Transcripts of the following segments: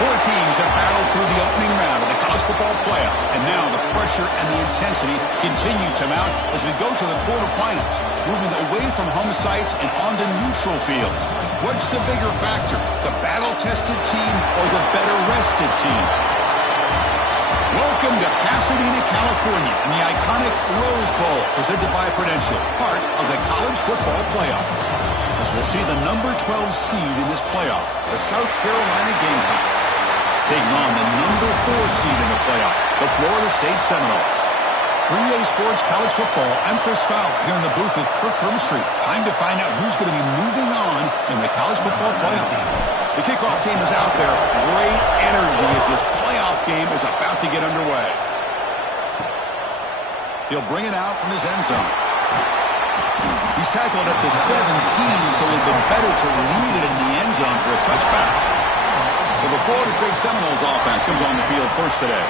Four teams have battled through the opening round of the college football playoff, and now the pressure and the intensity continue to mount as we go to the quarterfinals, moving away from home sites and onto neutral fields. What's the bigger factor, the battle-tested team or the better-rested team? Welcome to Pasadena, California, and the iconic Rose Bowl, presented by Prudential, part of the college football playoff. As we'll see the number 12 seed in this playoff, the South Carolina Gamecocks, taking on the number 4 seed in the playoff, the Florida State Seminoles. 3A Sports College Football, I'm Chris Fowler, here in the booth with Kirk Hermstreet. Time to find out who's going to be moving on in the college football playoff. The kickoff team is out there. Great energy as this playoff game is about to get underway. He'll bring it out from his end zone. He's tackled at the 17, so it would have been better to leave it in the end zone for a touchback. So the Florida State Seminoles offense comes on the field first today.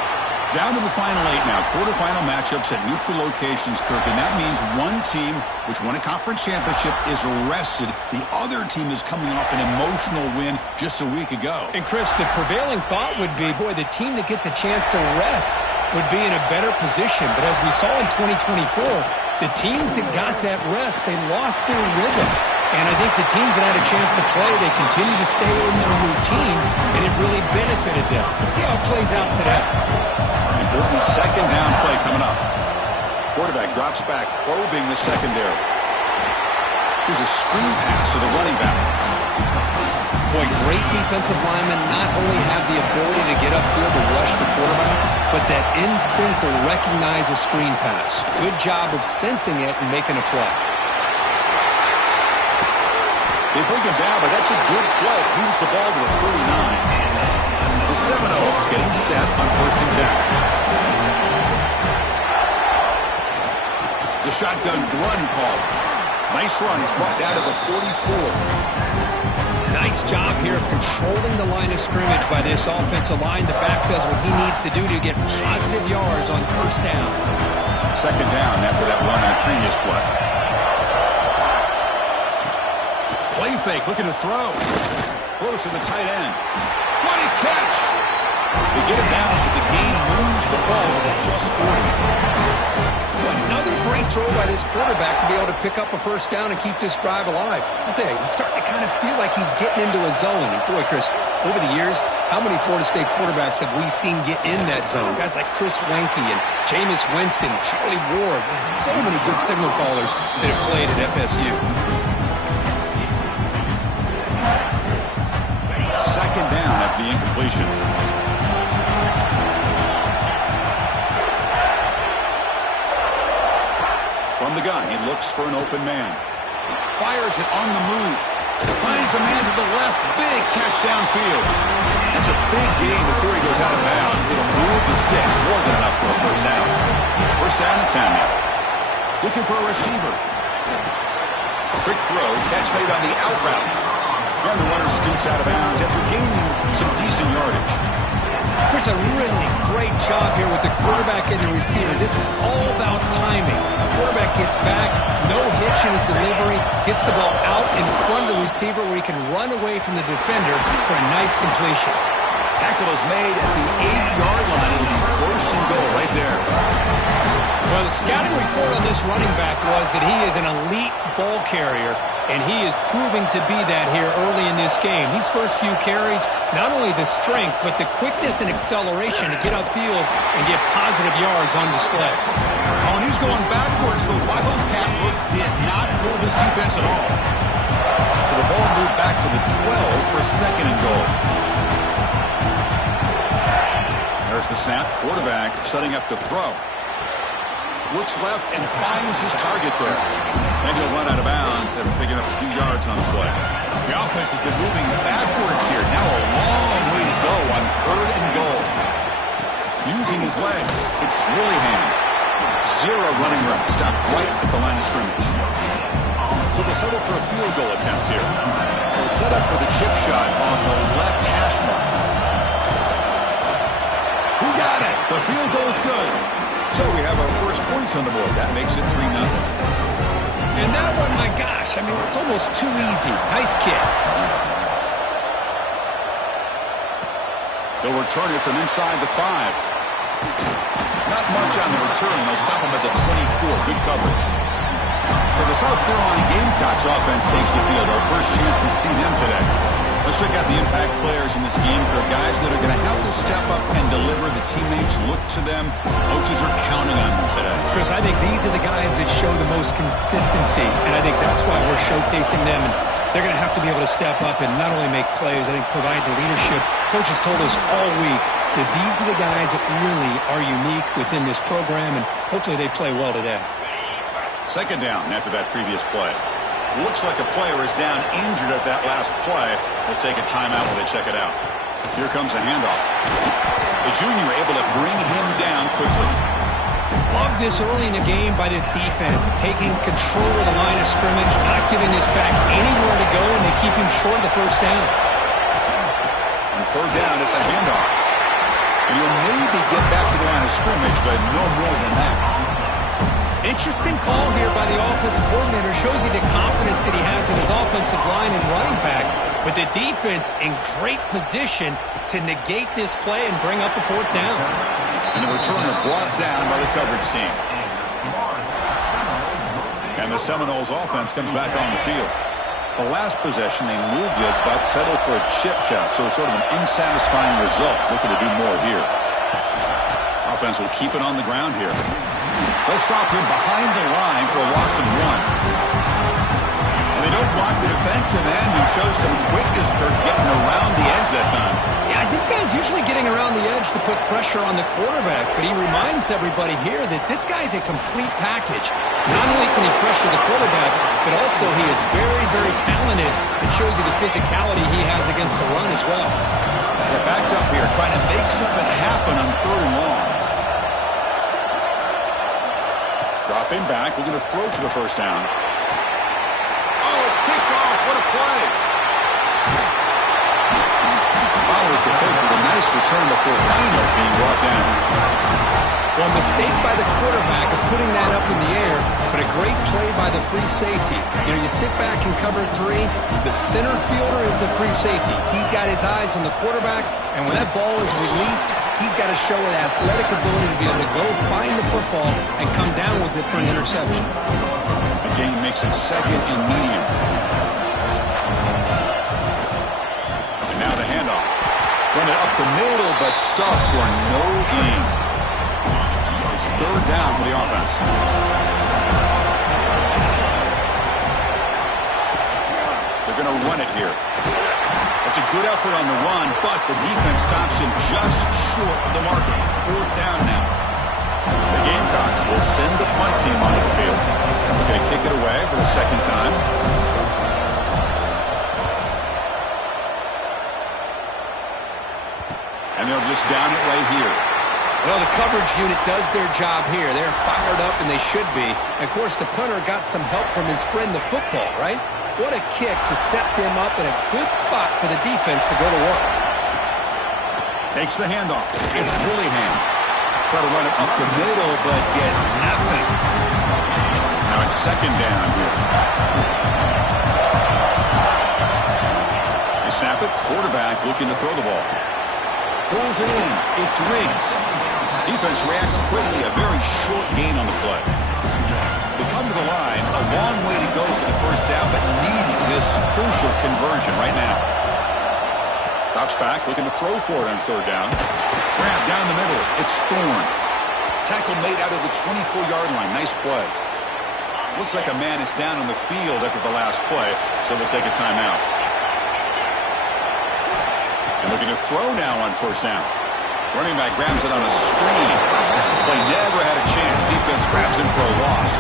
Down to the final 8 now. Quarterfinal matchups at neutral locations, Kirk, and that means one team, which won a conference championship, is rested. The other team is coming off an emotional win just a week ago. And, Chris, the prevailing thought would be, boy, the team that gets a chance to rest would be in a better position. But as we saw in 2024, the teams that got that rest, they lost their rhythm. And I think the teams that had a chance to play, they continue to stay in their routine, and it really benefited them. Let's see how it plays out today. Important second down play coming up. Quarterback drops back, probing the secondary. Here's a screen pass to the running back. Boy, great defensive linemen not only have the ability to get upfield to rush the quarterback, but that instinct to recognize a screen pass. Good job of sensing it and making a play. They bring him down, but that's a good play. Moves the ball to the 39. The Seminoles getting set on 1st and 10. It's a shotgun run call. Nice run. He's brought down to the 44. Nice job here of controlling the line of scrimmage by this offensive line. The back does what he needs to do to get positive yards on 1st down. 2nd down after that run on the previous play. Play fake, looking to throw. Close to the tight end. What a catch! They get him down, but the game moves the ball to the plus 40. Another great throw by this quarterback to be able to pick up a 1st down and keep this drive alive. I tell you, he's starting to kind of feel like he's getting into a zone. And boy, Chris, over the years, how many Florida State quarterbacks have we seen get in that zone? Guys like Chris Wenke and Jameis Winston, Charlie Ward. Man, so many good signal callers that have played at FSU. 2nd down after the incompletion. From the gun, he looks for an open man. Fires it on the move. Finds a man to the left. Big catch downfield. That's a big gain before he goes out of bounds. It'll move the sticks. More than enough for a 1st down. 1st down and 10 now. Looking for a receiver. Quick throw. Catch made on the out route. And the runner scoots out of bounds after gaining some decent yardage. There's a really great job here with the quarterback and the receiver. This is all about timing. Quarterback gets back, no hitch in his delivery, gets the ball out in front of the receiver where he can run away from the defender for a nice completion. Tackle is made at the 8-yard line. It'll be 1st and goal right there. Well, the scouting report on this running back was that he is an elite ball carrier, and he is proving to be that here early in this game. These first few carries, not only the strength, but the quickness and acceleration to get upfield and get positive yards on display. Oh, and he's going backwards. The Wildcat look did not fool this defense at all. So the ball moved back to the 12 for 2nd and goal. There's the snap. Quarterback setting up to throw. Looks left and finds his target there. And he'll run out of bounds after picking up a few yards on the play. The offense has been moving backwards here. Now a long way to go on 3rd and goal. Using his legs, it's Willingham. 0 running room. Stopped right at the line of scrimmage. So they'll settle for a field goal attempt here. They'll set up with a chip shot on the left hash mark. Who got it? The field goal is good. So we have our first points on the board. That makes it 3-0. And that one, my gosh, I mean, it's almost too easy. Nice kick. They'll return it from inside the 5. Not much on the return. They'll stop him at the 24. Good coverage. So the South Carolina Gamecocks offense takes the field. Our first chance to see them today. Let's check out the impact players in this game. For guys that are going to have to step up and deliver. The teammates look to them. Coaches are counting on them today. Chris, I think these are the guys that show the most consistency, and I think that's why we're showcasing them. And they're going to have to be able to step up and not only make plays, I think provide the leadership. Coach has told us all week that these are the guys that really are unique within this program, and hopefully they play well today. Second down after that previous play. Looks like a player is down injured at that last play. We'll take a timeout while they check it out. Here comes the handoff. The junior able to bring him down quickly. Love this early in the game by this defense, taking control of the line of scrimmage, not giving this back anywhere to go, and they keep him short of the first down. On third down, it's a handoff. And you'll maybe get back to the line of scrimmage, but no more than that. Interesting call here by the offensive coordinator. Shows you the confidence that he has in his offensive line and running back. But the defense in great position to negate this play and bring up a fourth down. And the returner brought down by the coverage team. And the Seminoles offense comes back on the field. The last possession, they moved it, but settled for a chip shot. So sort of an unsatisfying result. Looking to do more here. Offense will keep it on the ground here. They'll stop him behind the line for a loss of 1. And they don't block the defensive end, who shows some quickness, Kirk, getting around the edge that time. Yeah, this guy's usually getting around the edge to put pressure on the quarterback, but he reminds everybody here that this guy's a complete package. Not only can he pressure the quarterback, but also he is very, very talented. It shows you the physicality he has against the run as well. They're backed up here, trying to make something happen on third and long. Dropping back, looking to throw for the first down. Oh, it's picked off. What a play. Follows the pick with a nice return before finally being brought down. Well, mistake by the quarterback of putting that up in the air, but a great play by the free safety. You know, you sit back and cover 3. The center fielder is the free safety. He's got his eyes on the quarterback, and when that ball is released, he's got to show an athletic ability to be able to go find the football and come down with it for an interception. The game makes it second and medium. And now the handoff. Run it up the middle, but stuffed for no gain. It's third down for the offense. They're going to run it here. It's a good effort on the run, but the defense stops him just short of the marker. Fourth down now. The Gamecocks will send the punt team onto the field. They're going to kick it away for the second time. And they'll just down it right here. Well, the coverage unit does their job here. They're fired up, and they should be. And of course, the punter got some help from his friend, the football, right? What a kick to set them up in a good spot for the defense to go to work. Takes the handoff. It's Willingham. Try to run it up the middle, but get nothing. Now it's second down here. They snap it. Quarterback looking to throw the ball. Pulls it in. It's Riggs. Defense reacts quickly. A very short gain on the play. They come to the line. A long way to go for the first down, but needing this crucial conversion right now. Drops back, looking to throw for it on third down. Grab down the middle. It's Thorne. Tackle made out of the 24-yard line. Nice play. Looks like a man is down on the field after the last play, so they'll take a timeout. And looking to throw now on first down. Running back grabs it on a screen. Play never had a chance. Defense grabs him for a loss.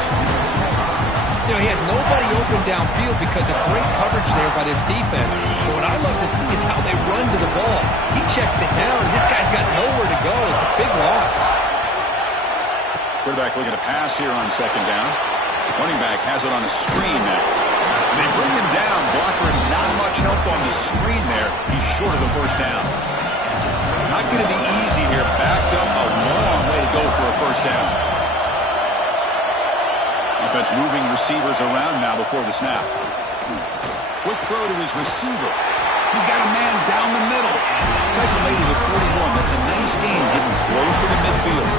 You know, he had nobody open downfield because of great coverage there by this defense. But what I love to see is how they run to the ball. He checks it down, and this guy's got nowhere to go. It's a big loss. Quarterback looking to pass here on second down. Running back has it on a screen now. They bring him down. Blocker is not much help on the screen there. He's short of the first down. Not going to be easy here. Backed up a long way to go for a first down. Defense moving receivers around now before the snap. Quick throw to his receiver. He's got a man down the middle. Tackle made to the 41. closer to midfield.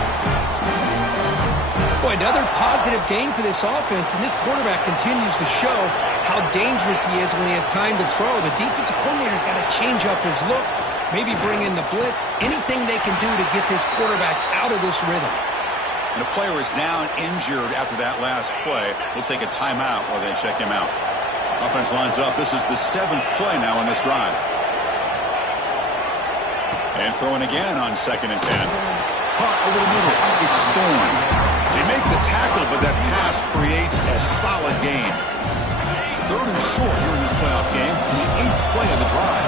Boy, another positive gain for this offense, and this quarterback continues to show how dangerous he is when he has time to throw. The defensive coordinator's got to change up his looks, maybe bring in the blitz, anything they can do to get this quarterback out of this rhythm. And the player is down injured after that last play. We'll take a timeout while they check him out. Offense lines up. This is the 7th play now in this drive. And throwing again on 2nd and 10. Caught over the middle. It's Thorne. They make the tackle, but that pass creates a solid gain. 3rd and short here in this playoff game. The 8th play of the drive.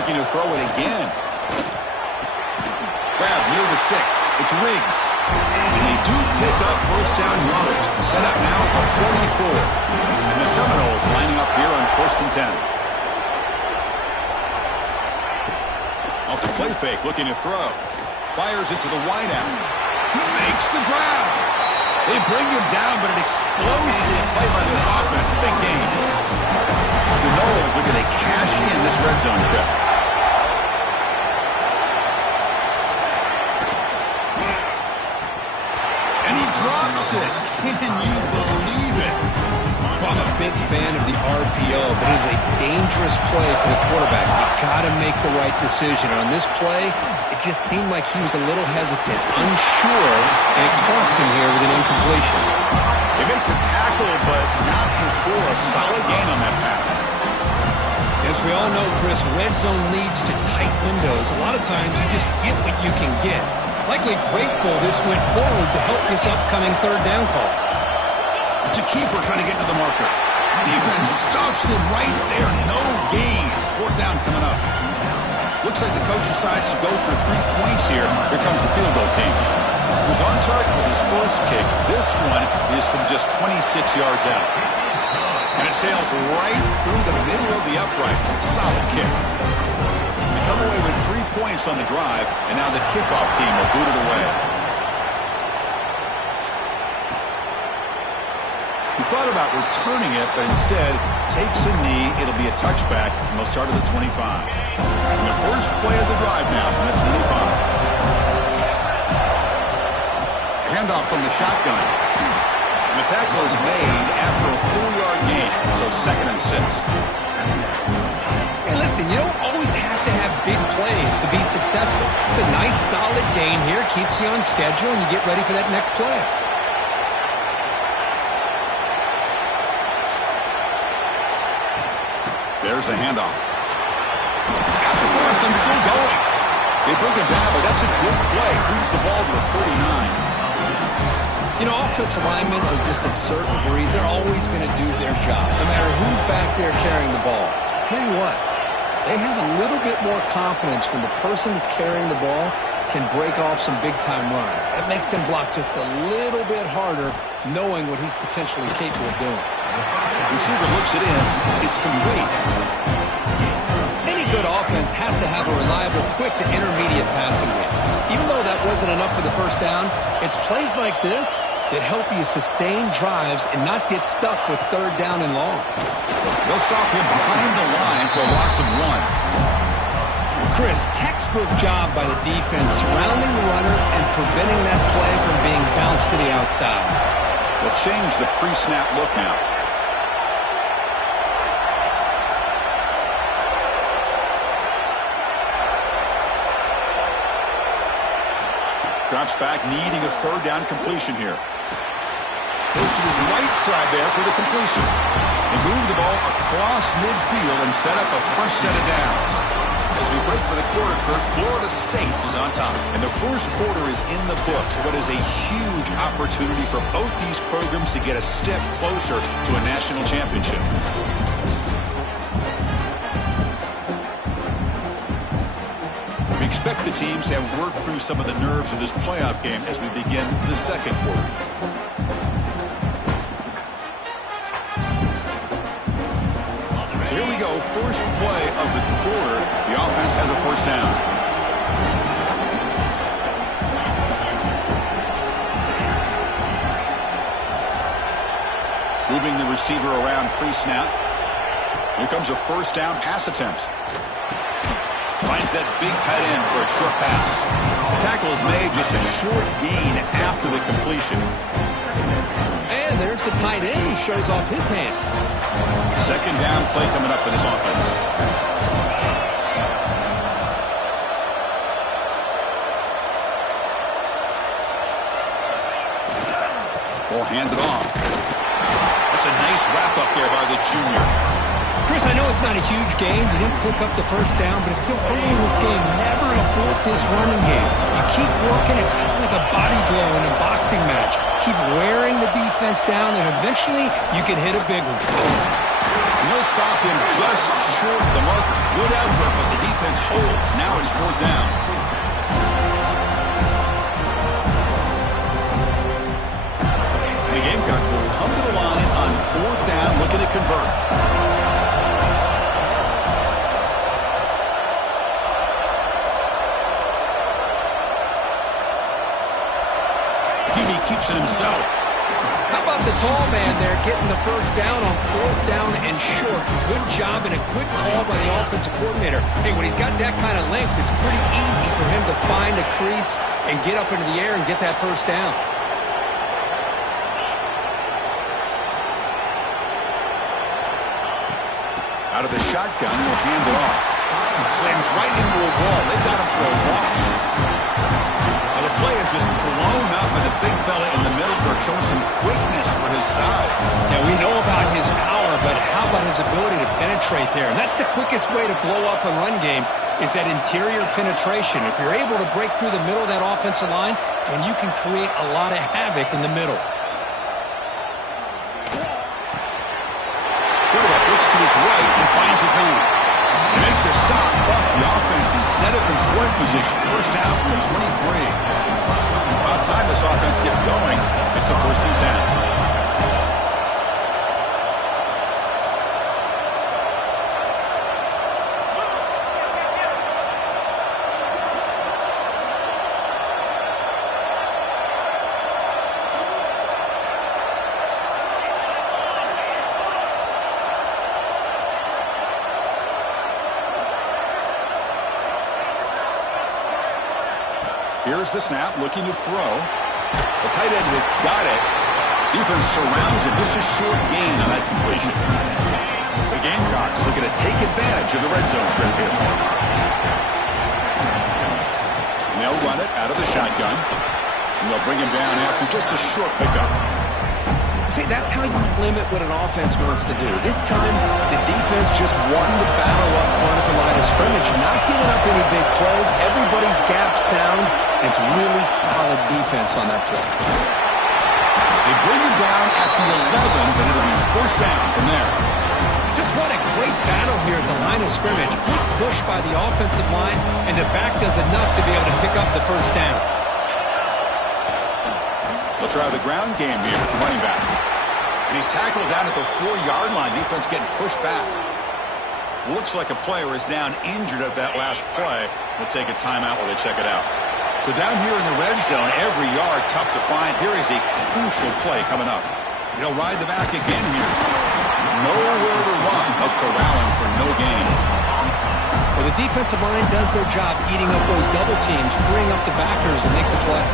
Looking to throw it again. Grab near the sticks. It's Riggs. And they do pick up first down yardage. Set up now at the 44. And the Seminoles lining up here on 1st and 10. Off the play fake, looking to throw. Fires it to the wideout. He makes the grab. They bring him down, but an explosive play by this offense. Big game. The Noles are going to cash in this red zone trip. And he drops it. Can you believe it? I'm a big fan of the RPO, but it is a dangerous play for the quarterback. You got to make the right decision. On this play, it just seemed like he was a little hesitant, unsure, and it cost him here with an incompletion. They make the tackle, but not before a solid gain on that pass. As we all know, Chris, red zone leads to tight windows. A lot of times you just get what you can get. Likely grateful this went forward to help this upcoming 3rd down call. It's a keeper trying to get to the marker. Defense stuffs it right there. No gain. 4th down coming up. Looks like the coach decides to go for 3 points here. Here comes the field goal team. He was on target with his first kick. This one is from just 26 yards out. And it sails right through the middle of the uprights. Solid kick. We come away with 3 points on the drive, and now the kickoff team will boot it away. He thought about returning it, but instead takes a knee. It'll be a touchback, and they'll start at the 25. And the first play of the drive now from the 25. Handoff from the shotgun. And the tackle is made after a 4-yard gain, so 2nd and 6. Hey, listen, you don't always have to have big plays to be successful. It's a nice, solid gain here, keeps you on schedule, and you get ready for that next play. There's the handoff. He's got the first and still going. They bring him down, but that's a good play. Moves the ball to the 39. You know, offensive linemen are just a certain breed. They're always going to do their job, no matter who's back there carrying the ball. I'll tell you what, they have a little bit more confidence when the person that's carrying the ball can break off some big-time runs. That makes them block just a little bit harder, knowing what he's potentially capable of doing. Receiver looks it in. It's complete. Any good offense has to have a reliable, quick to intermediate passing game. Even though that wasn't enough for the first down, it's plays like this that help you sustain drives and not get stuck with 3rd down and long. They'll stop him behind the line for a loss of 1. Chris, textbook job by the defense surrounding the runner and preventing that play from being bounced to the outside. They'll change the pre-snap look now. Drops back, needing a 3rd down completion here. Goes to his right side there for the completion. They move the ball across midfield and set up a fresh set of downs. As we break for the quarter, Kirk, Florida State is on top. And the first quarter is in the books. What is a huge opportunity for both these programs to get a step closer to a national championship. We expect the teams to have worked through some of the nerves of this playoff game as we begin the 2nd quarter. So here we go, first play of the quarter. The offense has a first down. Moving the receiver around pre-snap. Here comes a first down pass attempt. Finds that big tight end for a short pass. The tackle is made, just a short gain after the completion. And there's the tight end who shows off his hands. Second down play coming up for this offense. Ball handed off. That's a nice wrap-up there by the junior. Chris, I know it's not a huge game. You didn't pick up the first down, but it's still early in this game. Never abort this running game. You keep working. It's kind of like a body blow in a boxing match. Keep wearing the defense down, and eventually you can hit a big one. And they'll stop him just short of the marker. Good effort, but the defense holds. Now it's fourth down. The Gamecocks will come to the line on fourth down, looking to convert. He keeps it himself. How about the tall man there getting the first down on fourth down and short? Good job and a good call by the offensive coordinator. Hey, when he's got that kind of length, it's pretty easy for him to find a crease and get up into the air and get that first down. Out of the shotgun, he'll hand it off. Slams right into a wall. They've got him for a loss. Well, the play is just blown up by the big fella in the middle, showing some quickness for his size. Yeah, we know about his power, but how about his ability to penetrate there? And that's the quickest way to blow up a run game, is that interior penetration. If you're able to break through the middle of that offensive line, then you can create a lot of havoc in the middle. Quarterback looks to his right and finds his man. They make the stop, but the offense is set up in scoring position. First down from the 23. By the time this offense gets going, it's a first and 10. Here's the snap, looking to throw. The tight end has got it. Defense surrounds him. Just a short gain on that completion. The Gamecocks looking to take advantage of the red zone trip here. And they'll run it out of the shotgun. And they'll bring him down after just a short pickup. See, that's how you limit what an offense wants to do. This time, the defense just won the battle up front at the line of scrimmage, not giving up any big plays. Everybody's gap sound. It's really solid defense on that play. They bring him down at the 11, but it'll be first down from there. Just what a great battle here at the line of scrimmage. Good push by the offensive line, and the back does enough to be able to pick up the first down. They'll try the ground game here with the running back. And he's tackled down at the 4-yard line. Defense getting pushed back. Looks like a player is down injured at that last play. We'll take a timeout while they check it out. So down here in the red zone, every yard tough to find. Here is a crucial play coming up. He'll ride the back again here. Nowhere to run, but corralling for no gain. Well, the defensive line does their job eating up those double teams, freeing up the backers to make the play.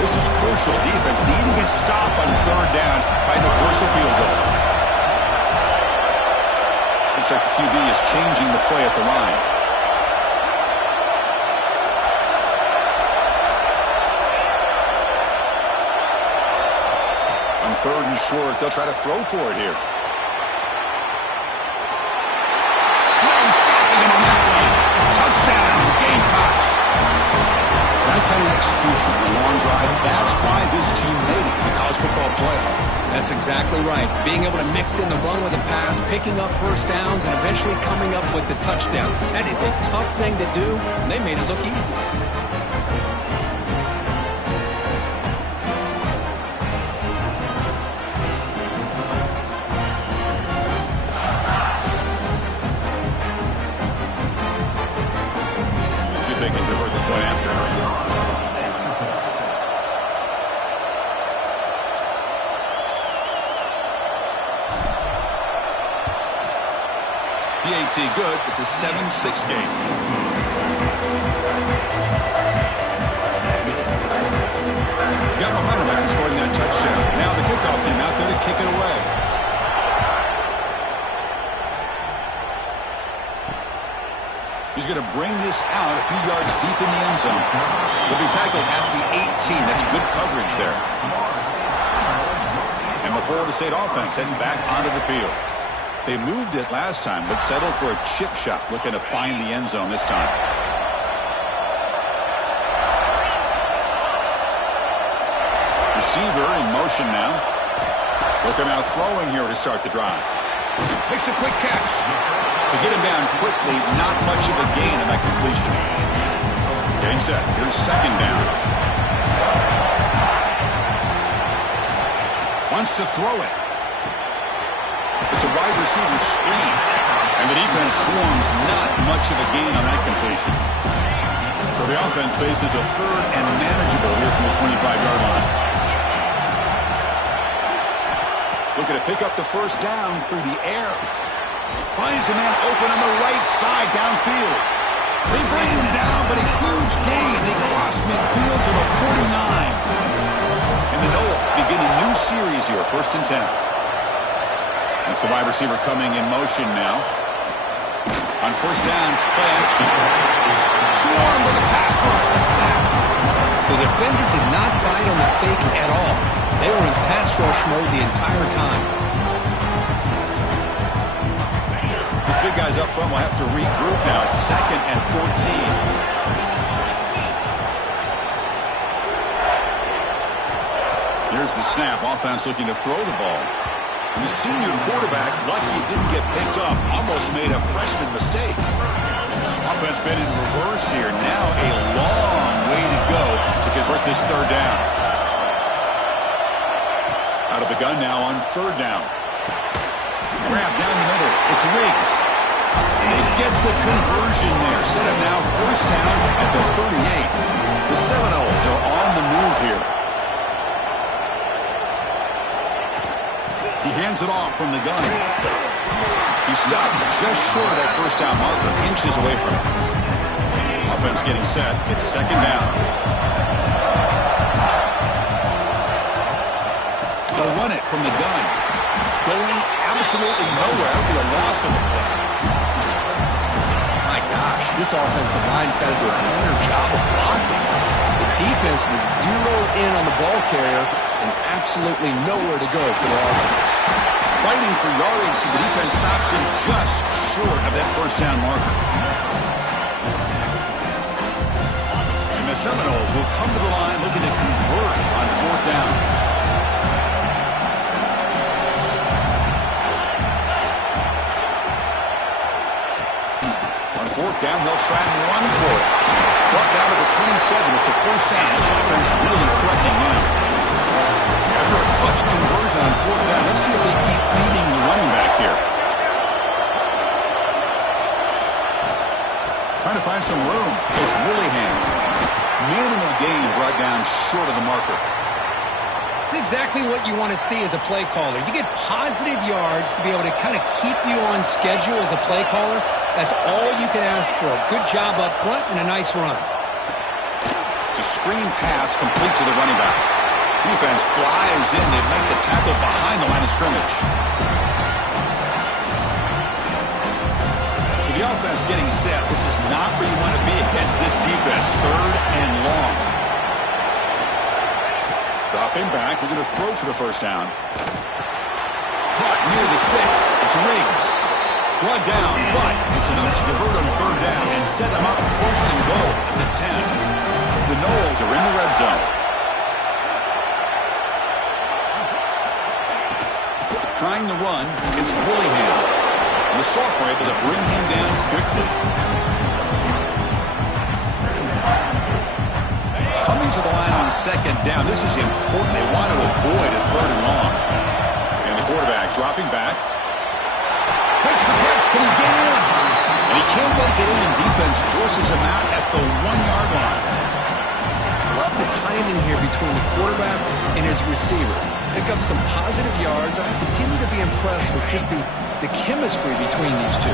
This is crucial. Defense needing a stop on third down, trying to force a field goal. Looks like the QB is changing the play at the line. On third and short, they'll try to throw for it here. No stopping him on that one. Touchdown, Gamecocks. That kind of execution on a long drive, that's why this team made it to the college football playoff. That's exactly right. Being able to mix in the run with the pass, picking up first downs, and eventually coming up with the touchdown. That is a tough thing to do, and they made it look easy. See if they can divert the play after her. PAT good. It's a 7-6 game. Got momentum after scoring that touchdown. Now the kickoff team out there to kick it away. He's going to bring this out a few yards deep in the end zone. He'll be tackled at the 18. That's good coverage there. And the Florida State offense heads back onto the field. They moved it last time, but settled for a chip shot, looking to find the end zone this time. Receiver in motion now. Looking out throwing here to start the drive. Makes a quick catch. To get him down quickly, not much of a gain on that completion. Getting set. Here's second down. Wants to throw it. It's a wide receiver screen. And the defense swarms, not much of a gain on that completion. So the offense faces a third and manageable here from the 25-yard line. Looking to pick up the first down through the air. Finds a man open on the right side downfield. They bring him down, but a huge gain. They cross midfield to the 49. And the Noles begin a new series here, 1st and 10. That's the wide receiver coming in motion now. On first down, it's play action. Swarm with a pass rush, a sack. The defender did not bite on the fake at all. They were in pass rush mode the entire time. These big guys up front will have to regroup now. It's 2nd and 14. Here's the snap. Offense looking to throw the ball. And the senior quarterback, lucky it didn't get picked off, almost made a freshman mistake. Offense been in reverse here. Now a long way to go to convert this third down. Out of the gun now on third down. Grab down the middle. It's Riggs. And they get the conversion there. Set up now first down at the 38. The Seminoles are on the move here. He hands it off from the gun. He stopped just short of that first down marker, inches away from it. Offense getting set. It's second down. They'll run it from the gun. Going absolutely nowhere. It'll be a loss of a play. My gosh, this offensive line's got to do a better job of blocking. The defense was zeroed in on the ball carrier and absolutely nowhere to go for the offense. Fighting for yardage, but the defense stops him just short of that first down marker. And the Seminoles will come to the line looking to convert on fourth down. On fourth down, they'll try and run for it. Brought down to the 27. It's a first down. This offense really threatening now. After a clutch conversion on fourth down, let's see if they keep feeding the running back here. Trying to find some room. It's Willingham. Minimal gain brought down short of the marker. It's exactly what you want to see as a play caller. You get positive yards to be able to kind of keep you on schedule as a play caller. That's all you can ask for. Good job up front and a nice run. It's a screen pass complete to the running back. Defense flies in. They make the tackle behind the line of scrimmage. So the offense getting set. This is not where you want to be against this defense. Third and long. Dropping back. We're going to throw for the first down. Caught near the sticks. It's Riggs. Run down, but it's enough to convert on third down and set them up first and goal at the 10. The Noles are in the red zone. Trying the run, it's Willingham. And the Salk were able to bring him down quickly. Coming to the line on second down. This is important. They want to avoid a third and long. And the quarterback dropping back. Makes the catch. Can he get in? And he can't make it in. Defense forces him out at the 1-yard line. Love the timing here between the quarterback and his receiver. Pick up some positive yards. I continue to be impressed with just the the chemistry between these two.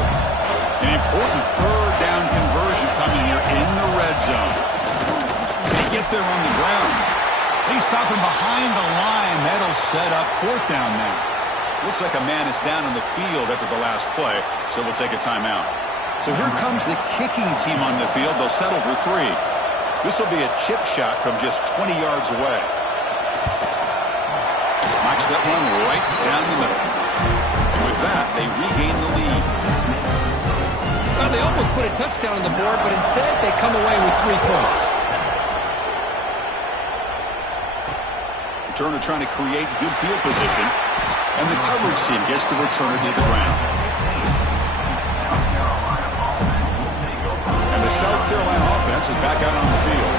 An important third down conversion coming here in the red zone. They get there on the ground. They stop him behind the line. That'll set up fourth down now. Looks like a man is down on the field after the last play, so we'll take a timeout. So here comes the kicking team on the field. They'll settle for 3. This will be a chip shot from just 20 yards away. Knocks that one right down the middle. And with that, they regain the lead. Well, they almost put a touchdown on the board, but instead they come away with 3 points. Returner trying to create good field position. And the coverage team gets the returner to the ground. And the South Carolina offense is back out on the field.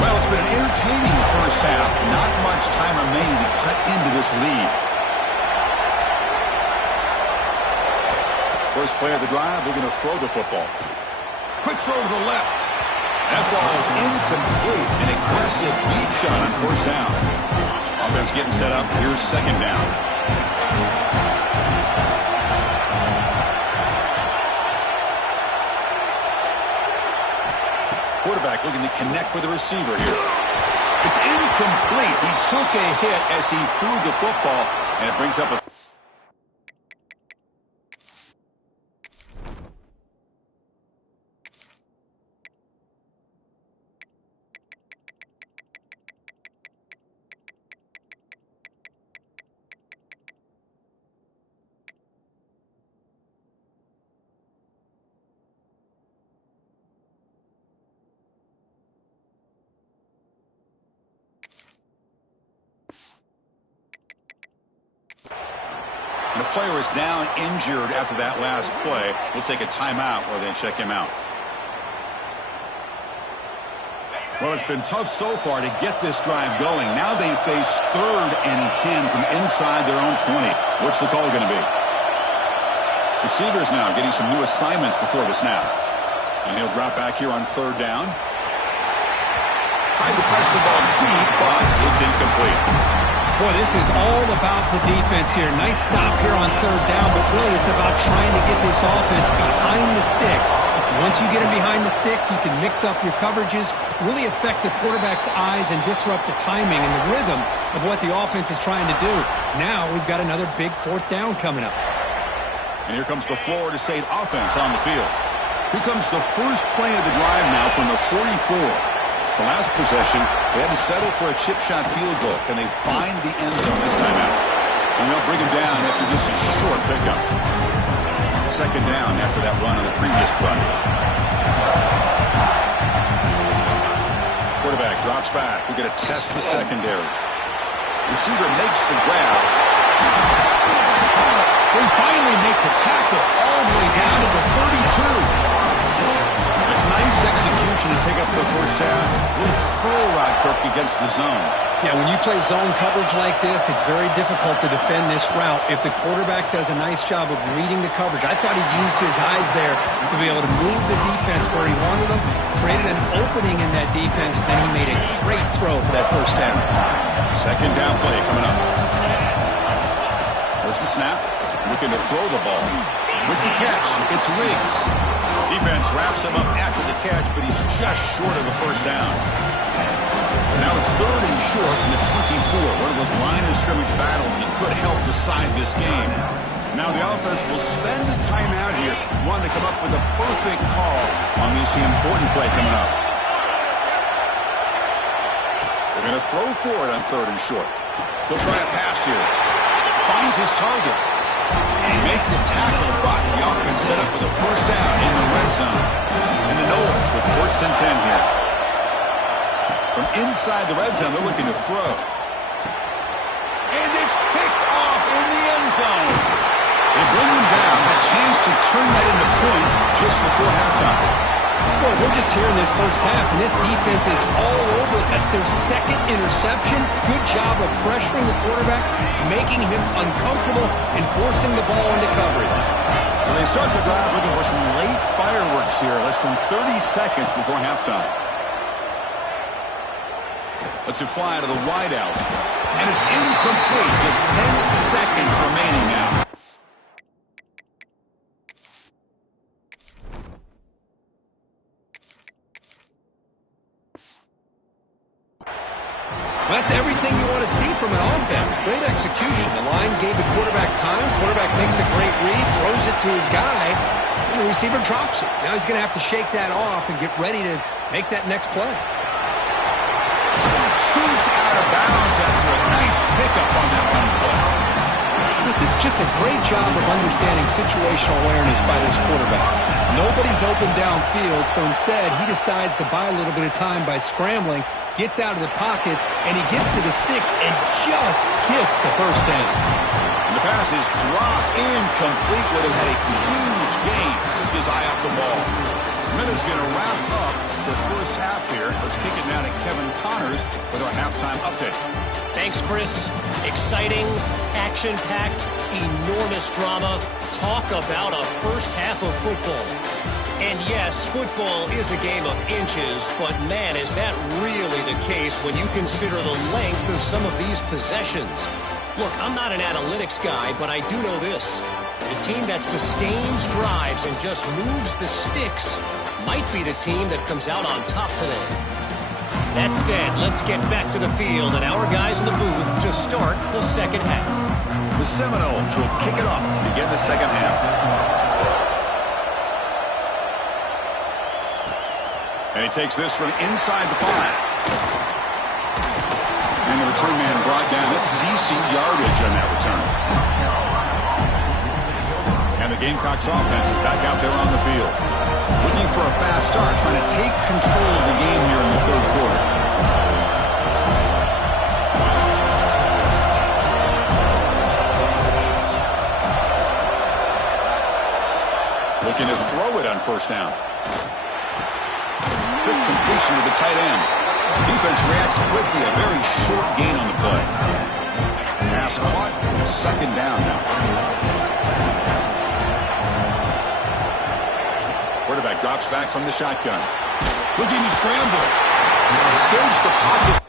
Well, it's been an entertaining first half. Not much time remaining to cut into this lead. First play of the drive, they're going to throw the football. Quick throw to the left. That ball is incomplete. An aggressive deep shot on first down. Offense getting set up. Here's second down. Quarterback looking to connect with the receiver here. It's incomplete. He took a hit as he threw the football, and it brings up a... The player is down injured after that last play. We'll take a timeout or then check him out. Well, it's been tough so far to get this drive going. Now they face 3rd and 10 from inside their own 20. What's the call going to be? Receivers now getting some new assignments before the snap. And he'll drop back here on 3rd down. Tried to press the ball deep, but it's incomplete. Boy, this is all about the defense here. Nice stop here on 3rd down, but really it's about trying to get this offense behind the sticks. Once you get them behind the sticks, you can mix up your coverages, really affect the quarterback's eyes and disrupt the timing and the rhythm of what the offense is trying to do. Now we've got another big 4th down coming up. And here comes the Florida State offense on the field. Here comes the first play of the drive now from the 44. The last possession, they had to settle for a chip shot field goal. Can they find the end zone this time out? And they'll bring him down after just a short pickup. Second down after that run on the previous play. Quarterback drops back. We're going to test the secondary. Receiver makes the grab. They finally make the tackle all the way down to the 32. It's nice execution to pick up the first down. Little curl rod, Kirk, against the zone. Yeah, when you play zone coverage like this, it's very difficult to defend this route if the quarterback does a nice job of reading the coverage. I thought he used his eyes there to be able to move the defense where he wanted them, created an opening in that defense, then he made a great throw for that first down. Second down play coming up. There's the snap. Looking to throw the ball. With the catch, it's Riggs. Defense wraps him up after the catch, but he's just short of the first down. Now it's 3rd and short from the 24. One of those line of scrimmage battles that could help decide this game. Now the offense will spend the time out here, wanting to come up with a perfect call on this important play coming up. They're going to throw for it on 3rd and short. He'll try a pass here. Finds his target. And make the tackle, but the offense set up for the first down in the red zone. And the Noles with 1st and 10 here. From inside the red zone, they're looking to throw. And it's picked off in the end zone. They bring him down. A chance to turn that into points just before halftime. Boy, we're just here in this first half, and this defense is all over it. That's their 2nd interception. Good job of pressuring the quarterback, making him uncomfortable, and forcing the ball into coverage. So they start the drive looking for some late fireworks here, less than 30 seconds before halftime. Let's it fly to the wideout. And it's incomplete. Just 10 seconds remaining now. That's everything you want to see from an offense. Great execution. The line gave the quarterback time. Quarterback makes a great read, throws it to his guy, and the receiver drops it. Now he's going to have to shake that off and get ready to make that next play. Scoots out of bounds after a nice pickup on that run play. This is just a great job of understanding situational awareness by this quarterback. Nobody's open downfield, so instead he decides to buy a little bit of time by scrambling, gets out of the pocket, and he gets to the sticks and just gets the first down. And the pass is dropped incomplete. Would have had a huge gain. Took his eye off the ball. Minutes going to wrap up the first half here. Let's kick it now to Kevin Connors with our halftime update. Thanks, Chris. Exciting, action-packed, enormous drama. Talk about a first half of football. And yes, football is a game of inches, but man, is that really the case when you consider the length of some of these possessions. Look, I'm not an analytics guy, but I do know this. The team that sustains drives and just moves the sticks might be the team that comes out on top today. That said, let's get back to the field and our guys in the booth to start the second half. The Seminoles will kick it off to begin the second half. And he takes this from inside the 5. And the return man brought down. That's decent yardage on that return. And the Gamecocks offense is back out there on the field. Looking for a fast start, trying to take control of the game here in the third quarter. Looking to throw it on first down. Quick completion to the tight end. Defense reacts quickly. A very short gain on the play. Pass caught. Second down now. Quarterback drops back from the shotgun. Looking to scramble. Escapes the pocket.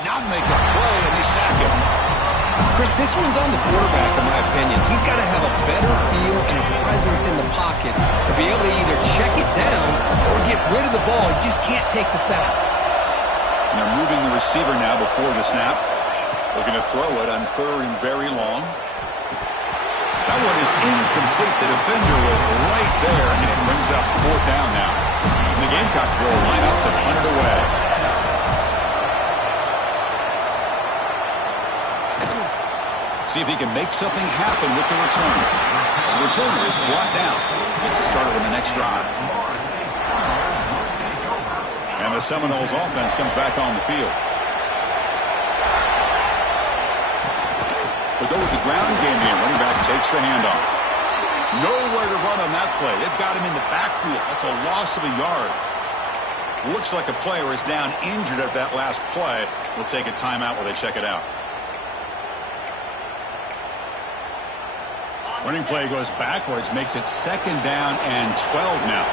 Not make a play, and they sack him. Chris, this one's on the quarterback, in my opinion. He's got to have a better feel and a presence in the pocket to be able to either check it down or get rid of the ball. He just can't take the sack. And they're moving the receiver now before the snap. Looking to throw it on third and very long. That one is incomplete. The defender was right there, and it brings up fourth down now. And the Gamecocks will line up to punt it away. See if he can make something happen with the return. The returner is brought down. Gets it started on the next drive. And the Seminoles offense comes back on the field. They go with the ground game here. Running back takes the handoff. Nowhere to run on that play. They've got him in the backfield. That's a loss of a yard. Looks like a player is down injured at that last play. We'll take a timeout while they check it out. Running play goes backwards, makes it second down and 12 now.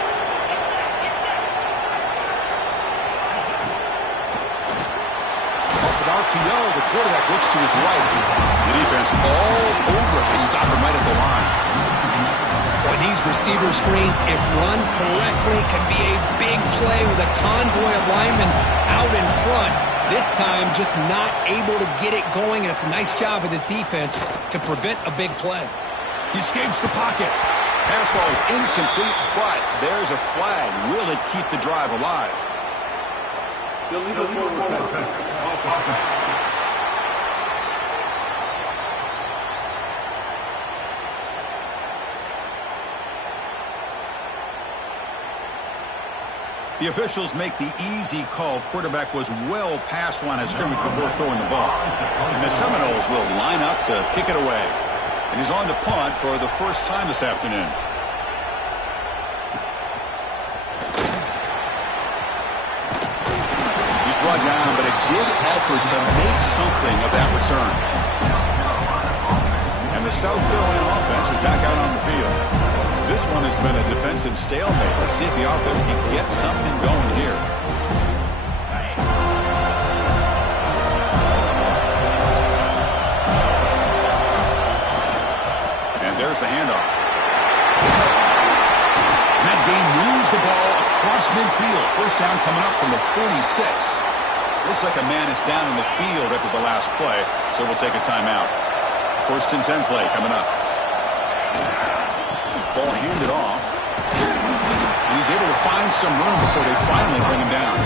Off an RPO, the quarterback looks to his right. The defense all over it. They stop him right at the line. Boy, these receiver screens, if run correctly, can be a big play with a convoy of linemen out in front. This time, just not able to get it going, and it's a nice job of the defense to prevent a big play. He escapes the pocket. Pass ball is incomplete, but there's a flag. Will it keep the drive alive? The officials make the easy call. Quarterback was well past line of scrimmage before throwing the ball. And the Seminoles will line up to kick it away. And he's on to punt for the first time this afternoon. He's brought down, but a good effort to make something of that return. And the South Carolina offense is back out on the field. This one has been a defensive stalemate. Let's see if the offense can get something going here. has the handoff. And that gain moves the ball across midfield. First down coming up from the 46. Looks like a man is down in the field after the last play, so we'll take a timeout. First and 10 play coming up. Ball handed off. And he's able to find some room before they finally bring him down.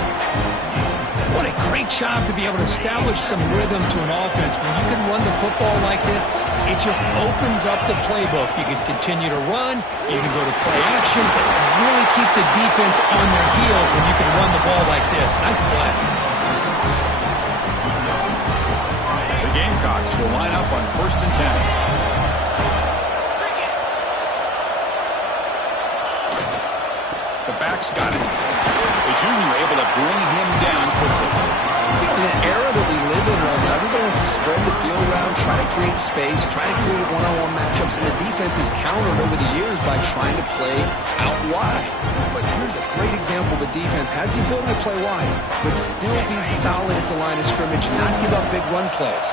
What a great job to be able to establish some rhythm to an offense. When you can run the football like this, it just opens up the playbook. You can continue to run, you can go to play action, and really keep the defense on their heels when you can run the ball like this. Nice play. The Gamecocks will line up on first and 10. The back's got it. The junior able to bring him down quickly. In the era that we live in right now, everybody wants to spread the field around, try to create space, try to create one-on-one matchups, and the defense is countered over the years by trying to play out wide. But here's a great example. The defense has the ability to play wide, but still be solid at the line of scrimmage, not give up big run plays.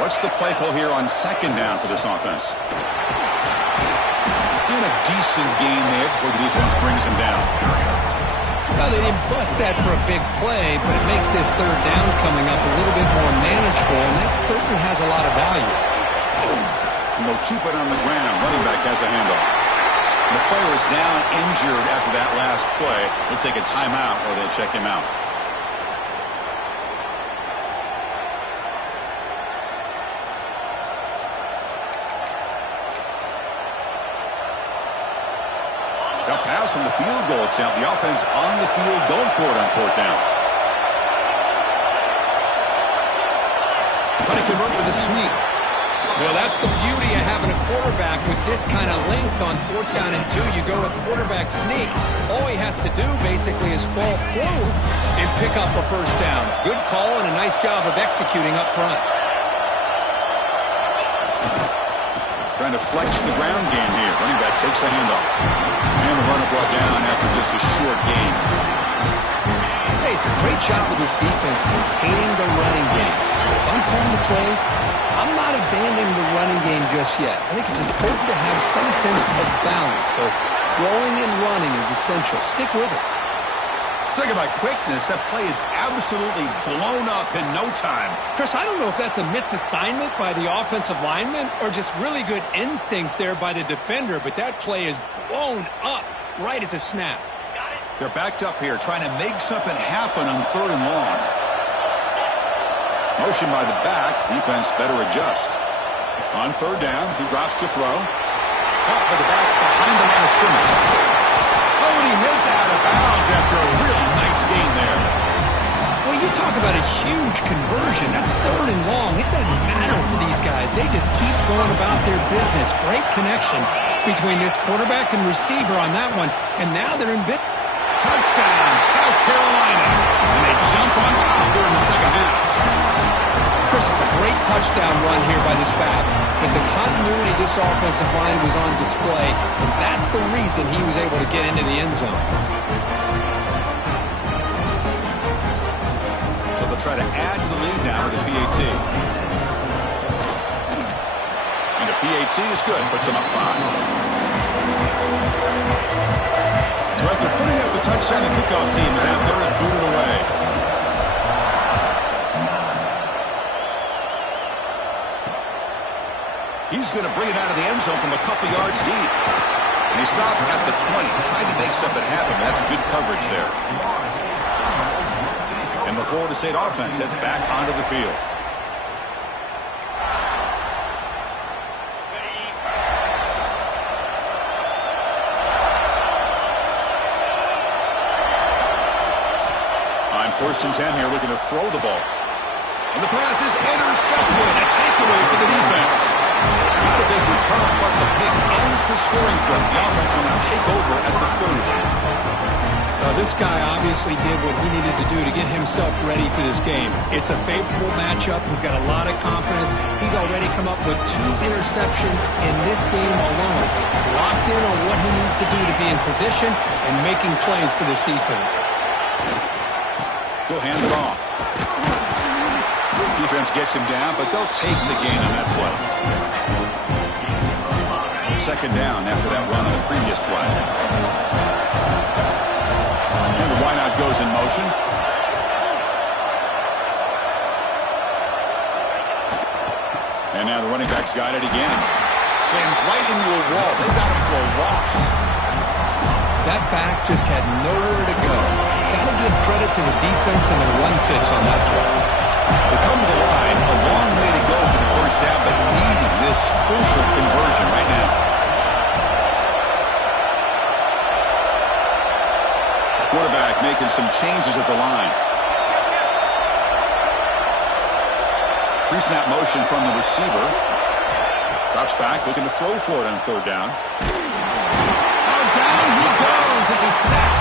What's the play call here on second down for this offense? And a decent gain there before the defense brings him down. Well, they didn't bust that for a big play, but it makes this third down coming up a little bit more manageable, and that certainly has a lot of value. And they'll keep it on the ground. Running back has the handoff. And the player is down injured after that last play. They'll take a timeout or they'll check him out. Now pass on the field goal attempt. The offense on the field going for it on fourth down. But he can work with a sneak. Well, that's the beauty of having a quarterback with this kind of length on fourth down and 2. You go with quarterback sneak. All he has to do basically is fall forward and pick up a first down. Good call and a nice job of executing up front. Trying to flex the ground game here. Running back takes the handoff. And the runner brought down after just a short gain. Hey, it's a great job with this defense containing the running game. If I'm calling the plays, I'm not abandoning the running game just yet. I think it's important to have some sense of balance. So throwing and running is essential. Stick with it. Talking about quickness, that play is absolutely blown up in no time. Chris, I don't know if that's a misassignment by the offensive lineman or just really good instincts there by the defender, but that play is blown up right at the snap. They're backed up here trying to make something happen on third and long. Motion by the back. Defense better adjust. On third down, he drops to throw. Caught by the back behind the line of scrimmage. Oh, and he hits out of bounds after a really nice gain there. Well, you talk about a huge conversion. That's third and long. It doesn't matter for these guys. They just keep going about their business. Great connection between this quarterback and receiver on that one. And now they're in bit. Touchdown, South Carolina. And they jump on top here in the second half. Chris, it's a great touchdown run here by this back. But the continuity of this offensive line was on display. And that's the reason he was able to get into the end zone. So they'll try to add to the lead now with the PAT. And the PAT is good. Puts them up 5. So after putting up the touchdown, the kickoff team is out there and booted away. He's going to bring it out of the end zone from a couple yards deep. And he stopped at the 20, trying to make something happen. That's good coverage there. And the Florida State offense heads back onto the field. On first and 10 here, looking to throw the ball. And the pass is intercepted. A takeaway for the defense. Not a big return, but the pick ends the scoring threat. The offense will now take over at the 30. This guy obviously did what he needed to do to get himself ready for this game. It's a favorable matchup. He's got a lot of confidence. He's already come up with 2 interceptions in this game alone. Locked in on what he needs to do to be in position and making plays for this defense. He'll hand it off. Defense gets him down, but they'll take the gain on that play. second down after that run on the previous play. And the wideout goes in motion. And now the running back's got it again. Sends right into a wall. They got him for a loss. That back just had nowhere to go. Got to give credit to the defense and the run fits on that play. They come to the line, a long way to go for the first down, but needing this crucial conversion right now. Quarterback making some changes at the line. Pre-snap motion from the receiver. Drops back, looking to throw for it on third down. Oh, down he goes. It's a sack.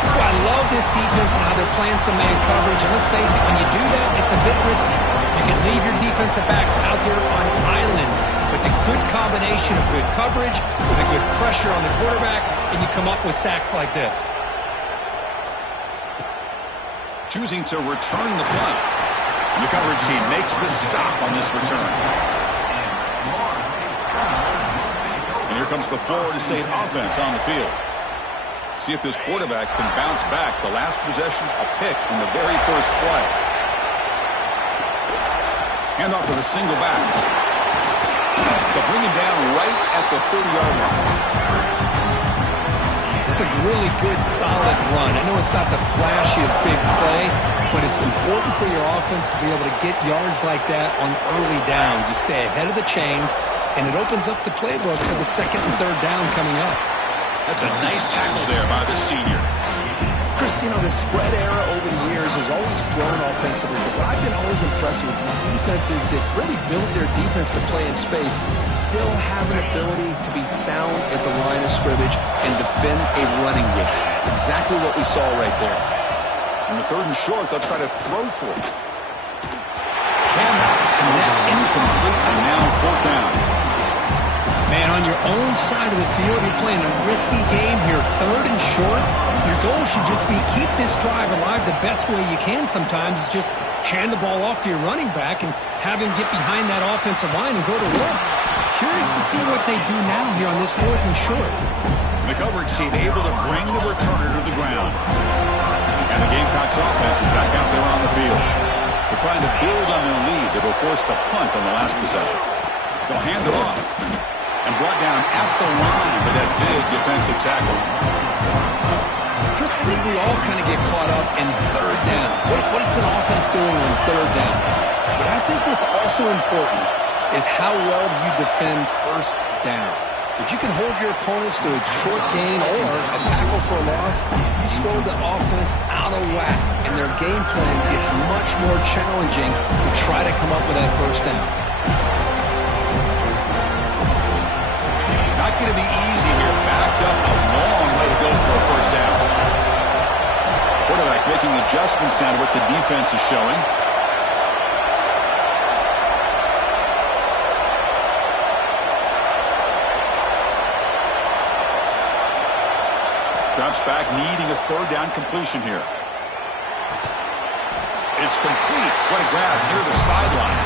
Oh, I love this defense and how they're playing some man coverage. And let's face it, when you do that, it's a bit risky. You can leave your defensive backs out there on islands, but the good combination of good coverage with a good pressure on the quarterback, and you come up with sacks like this. Choosing to return the punt. And the coverage team makes the stop on this return. And here comes the Florida State offense on the field. See if this quarterback can bounce back. The last possession, a pick in the very first play. Hand off to the single back. They'll bring him down right at the 30-yard line. It's a really good, solid run. I know it's not the flashiest big play, but it's important for your offense to be able to get yards like that on early downs. You stay ahead of the chains, and it opens up the playbook for the second and third down coming up. That's a nice tackle there by the senior. Chris, you know, the spread era over the years has always grown offensively, but I've been always impressed with defenses that really build their defense to play in space, still have an ability to be sound at the line of scrimmage and defend a running game. It's exactly what we saw right there. On the third and short, they'll try to throw for it. Cannot connect, incomplete, and now fourth down. Man, on your own side of the field, you're playing a risky game here. Third and short, your goal should just be keep this drive alive the best way you can sometimes is just hand the ball off to your running back and have him get behind that offensive line and go to work. Curious to see what they do now here on this fourth and short. The coverage team able to bring the returner to the ground. And the Gamecocks offense is back out there on the field. They're trying to build on their lead. They were forced to punt on the last possession. They'll hand it off. And brought down at the line with that big defensive tackle. Chris, I think we all kind of get caught up in third down. What's an offense doing on third down? But I think what's also important is how well you defend first down. If you can hold your opponents to a short gain or a tackle for a loss, you throw the offense out of whack, and their game plan gets much more challenging to try to come up with that first down. Not going to be easy here. Backed up a long way to go for a first down. Quarterback making adjustments down to what the defense is showing. Drops back, needing a third down completion here. It's complete. What a grab near the sideline.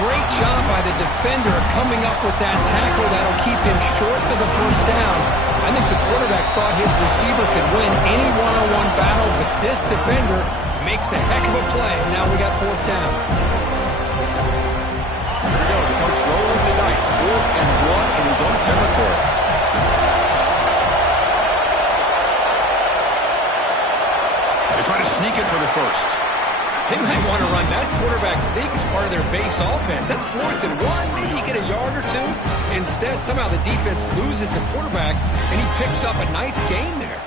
Great job by the defender coming up with that tackle that'll keep him short of the first down. I think the quarterback thought his receiver could win any one-on-one battle, but this defender makes a heck of a play. Now we got fourth down. Here we go. The coach rolling the dice. 4th and 1 in his own territory. They try to sneak it for the first. They might want to run that quarterback sneak as part of their base offense. That's 4th and 1. Maybe you get a yard or two. Instead, somehow the defense loses the quarterback, and he picks up a nice gain there.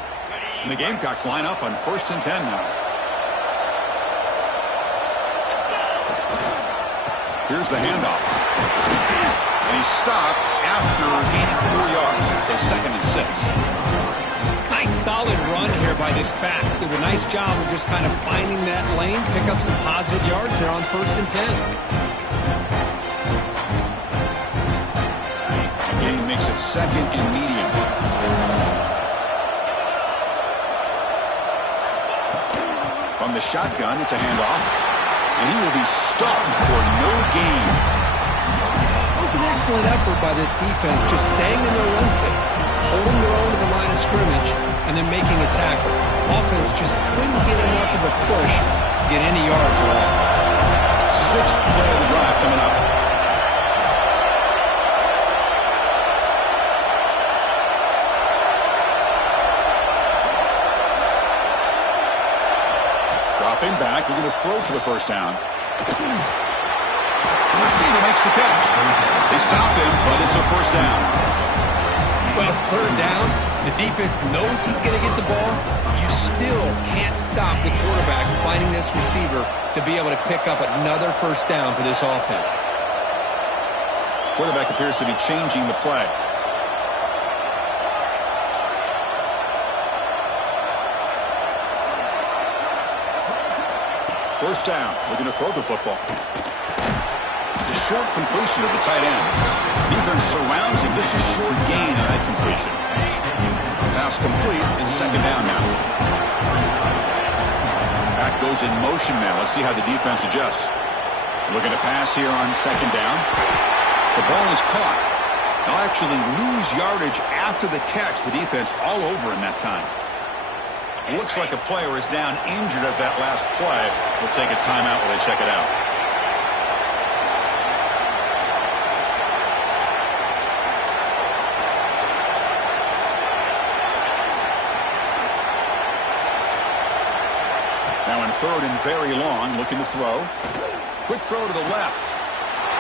And the Gamecocks line up on 1st and 10 now. Here's the handoff. And he's stopped after gaining 4 yards. So 2nd and 6. Nice solid run here by this back. Did a nice job of just kind of finding that lane, pick up some positive yards there on 1st and 10. Again, makes it 2nd and medium. From the shotgun, it's a handoff. And he will be stuffed for no gain. It was It's an excellent effort by this defense, just staying in their run fix, holding their own at the line of scrimmage, and then making a tackle. Offense just couldn't get enough of a push to get any yards at all. Sixth play of the drive coming up. Dropping back, we're going to throw for the first down. The receiver makes the catch. They stop him, but it's a first down. Well, it's third down. The defense knows he's going to get the ball. You still can't stop the quarterback finding this receiver to be able to pick up another first down for this offense. Quarterback appears to be changing the play. First down. We're going to throw the football. The short completion of the tight end. Defense surrounds him. Just a short gain on that completion. Pass complete and second down now. Back goes in motion now. Let's see how the defense adjusts. Looking to pass here on second down. The ball is caught. They'll actually lose yardage after the catch. The defense all over in that time. Looks like a player is down injured at that last play. We'll take a timeout while they check it out. Now in third and very long, looking to throw. Quick throw to the left.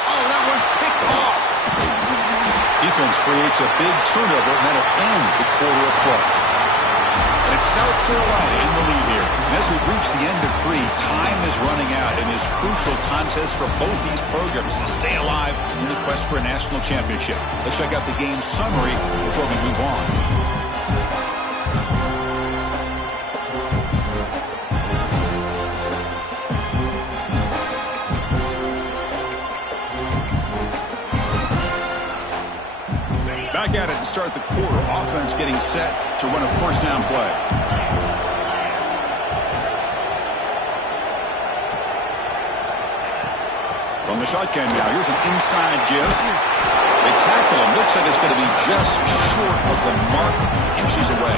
Oh, that one's picked off. Defense creates a big turnover, and that'll end the quarter of play. And it's South Carolina in the lead here. And as we reach the end of three, time is running out in this crucial contest for both these programs to stay alive in the quest for a national championship. Let's check out the game summary before we move on. Back at it to start the quarter. Offense getting set to run a first down play. From the shotgun now. Here's an inside give. They tackle him. Looks like it's going to be just short of the mark. Inches away.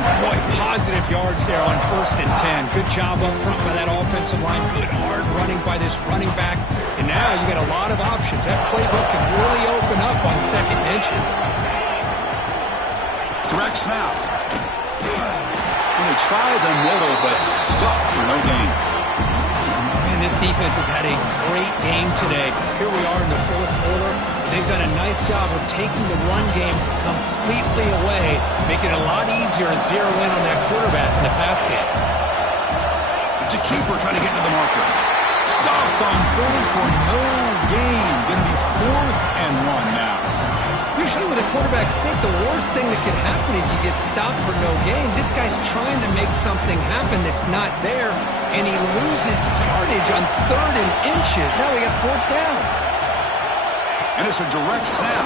Boy, positive yards there on 1st and 10. Good job up front by that offensive line. Good hard running by this running back. And now you got a lot of options. That playbook can really open up on 2nd and inches. Direct snap. When they try the middle, but stuck for no gain. Man, this defense has had a great game today. Here we are in the 4th quarter. They've done a nice job of taking the run game completely away, making it a lot easier to zero in on that quarterback in the pass game. It's a keeper trying to get to the marker. Stopped on third for no gain. Going to be 4th and 1 now. Usually with a quarterback sneak, the worst thing that can happen is you get stopped for no gain. This guy's trying to make something happen that's not there, and he loses yardage on 3rd and inches. Now we got 4th down. And it's a direct snap.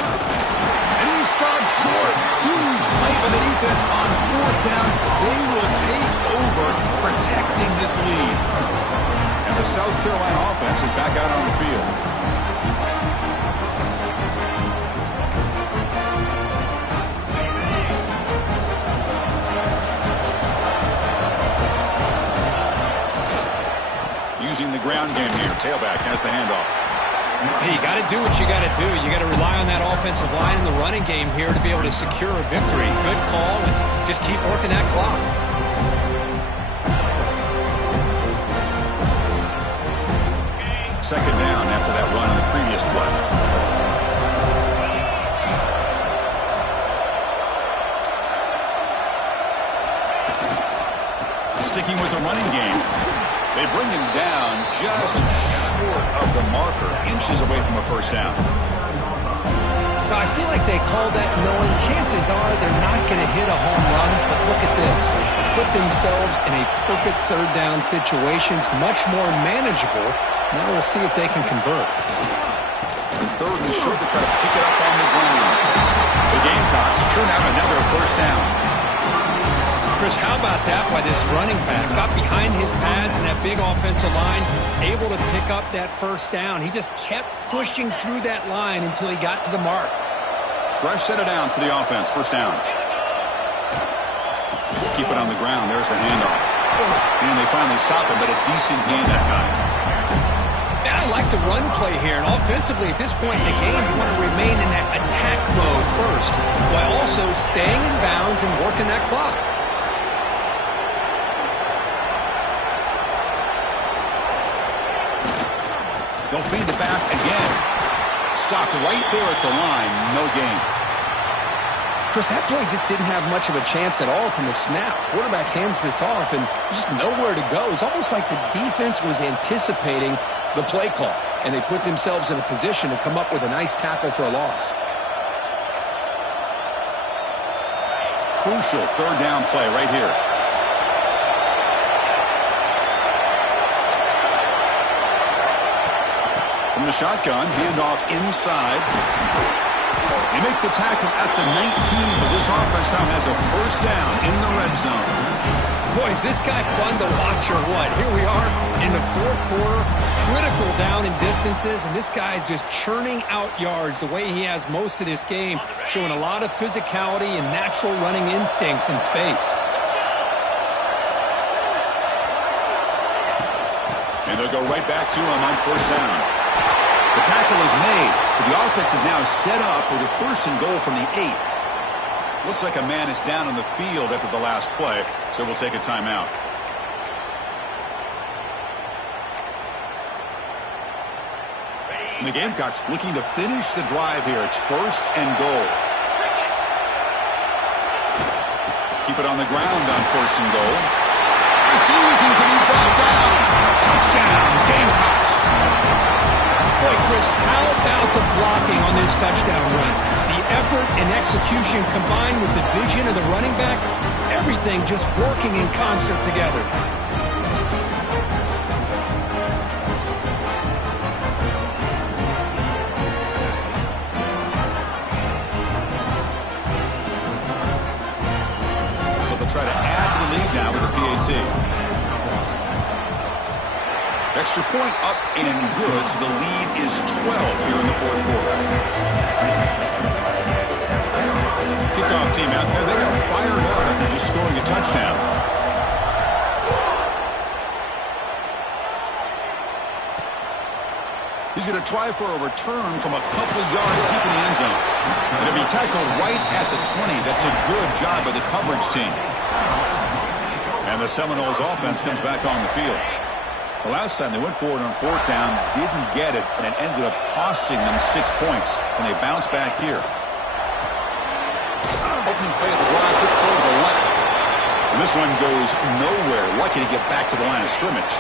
And he stops short. Huge play by the defense on 4th down. They will take over protecting this lead. And the South Carolina offense is back out on the field. Using the ground game here. Tailback has the handoff. Hey, you got to do what you got to do. You got to rely on that offensive line in the running game here to be able to secure a victory. Good call, and just keep working that clock. Second down after that run on the previous play. Sticking with the running game. They bring him down just short of the marker, inches away from a first down. Now, I feel like they called that knowing chances are they're not going to hit a home run, but look at this. Put themselves in a perfect 3rd down situation. It's much more manageable. Now we'll see if they can convert. And 3rd and short to try to pick it up on the ground. The Gamecocks churn out another first down. Chris, how about that by this running back? Got behind his pads and that big offensive line, able to pick up that first down. He just kept pushing through that line until he got to the mark. Fresh set of downs for the offense. First down. Keep it on the ground. There's the handoff. And they finally stop him, but a decent gain that time. I like the run play here, and offensively at this point in the game, you want to remain in that attack mode first, while also staying in bounds and working that clock. They'll feed the back again. Stopped right there at the line. No gain. Chris, that play just didn't have much of a chance at all from the snap. Quarterback hands this off and just nowhere to go. It's almost like the defense was anticipating the play call, and they put themselves in a position to come up with a nice tackle for a loss. Crucial third down play right here. From the shotgun, handoff inside. They make the tackle at the 19, but this offense now has a first down in the red zone. Boy, is this guy fun to watch or what? Here we are in the fourth quarter, critical down in distances, and this guy is just churning out yards the way he has most of this game, showing a lot of physicality and natural running instincts in space. And they'll go right back to him on first down. The tackle is made, but the offense is now set up with a first and goal from the 8. Looks like a man is down on the field after the last play, so we'll take a timeout. And the Gamecocks looking to finish the drive here. It's first and goal. Keep it on the ground on first and goal. Refusing to be brought down. Touchdown, Gamecocks. Boy, Chris, how about the blocking on this touchdown run? The effort and execution combined with the vision of the running back, everything just working in concert together. So they'll try to add to the lead now with the PAT. Extra point up and good, so the lead is 12 here in the fourth quarter. Kickoff team out there, they got fired up after just scoring a touchdown. He's going to try for a return from a couple of yards deep in the end zone. It'll be tackled right at the 20. That's a good job by the coverage team. And the Seminoles offense comes back on the field. The last time they went forward on fourth down, didn't get it, and it ended up costing them 6 points. And they bounce back here. Opening play of the drive, good throw to the left. And this one goes nowhere. Lucky to get back to the line of scrimmage.